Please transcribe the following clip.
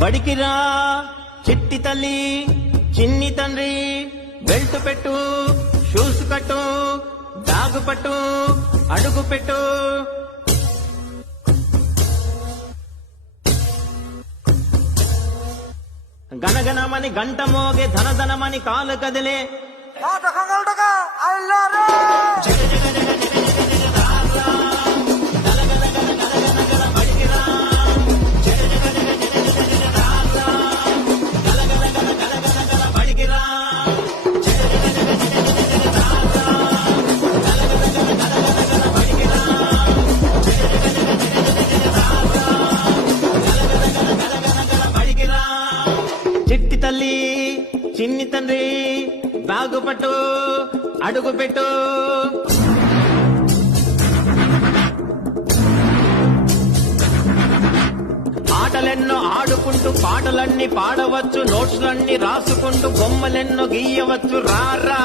బడికిరా చిట్టి తల్లి చిన్ని తండ్రి, బెల్ట్ పెట్టు, షూస్ కట్టు, బ్యాగు పట్టు, అడుగు పెట్టు. గనగనమని గంట మోగే, ధనధనమని కాలు కదిలే. చిట్టి తల్లి చిన్ని తండ్రి, బ్యాగు పట్టు, అడుగు పెట్టు. ఆటలెన్నో ఆడుకుంటూ పాటలన్నీ పాడవచ్చు, నోట్స్లన్నీ రాసుకుంటూ బొమ్మలెన్నో గీయవచ్చు. రారా